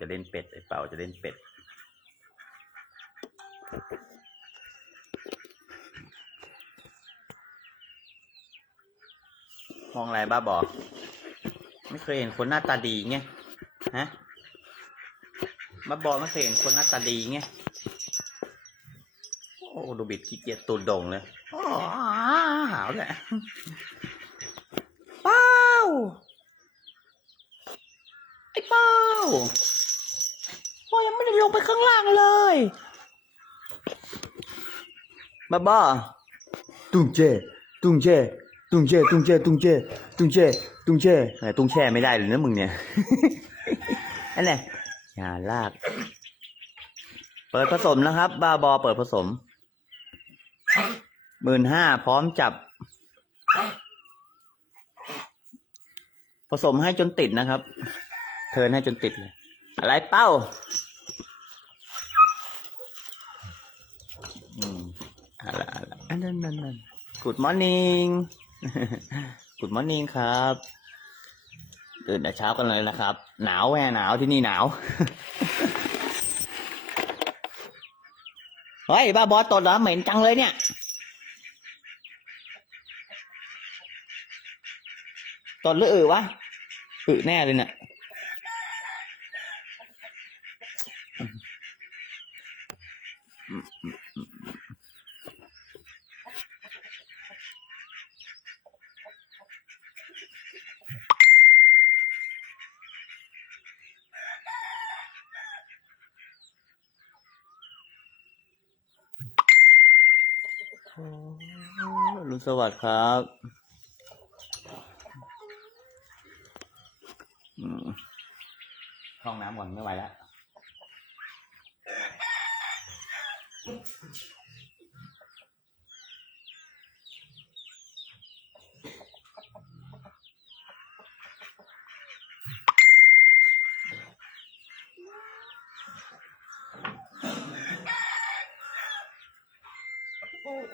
จะเล่นเป็ดไอ้เป่าจะเล่นเป็ด มองอะไรบ้าบอไม่เคยเห็นคนหน้าตาดีไงฮะบ้าบอไม่เคยเห็นคนหน้าตาดีไงโอ้ดูบิดขี้เกียจตูดโด่งเลยอ๋อหาวเลยเป้าไอ้เป้าพ่อยังไม่ได้ ลงไปข้างล่างเลยบ้าบอตุ้งเจตุ้งเจตุ้งเจตุ้งเจตุ้งเจตุ้งเจตุ้งเจเออตุ้งแช่ไม่ได้เลยนะมึงเนี่ยอันไหนอย่าลาก เปิดผสมนะครับ บ้าบอเปิดผสมหมื่นห้าพร้อมจับ ผสมให้จนติดนะครับ เทิร์นให้จนติดเลย อะไรเป้า อืมอะไรอะไรนนั้นนั่นนั่น Good morning Good morning ครับตื่นแต่เช้ากันเลยนะครับ หนาวแว่หนาวที่นี่หนาว เฮ้ย บ้าบอสตดเหรอเหม็นจังเลยเนี่ยตดหรืออือวะอือแน่เลยเนี่ย ลุงสวัสดิ์ครับ ห้องน้ำก่อนไม่ไหวแล้ว Oh.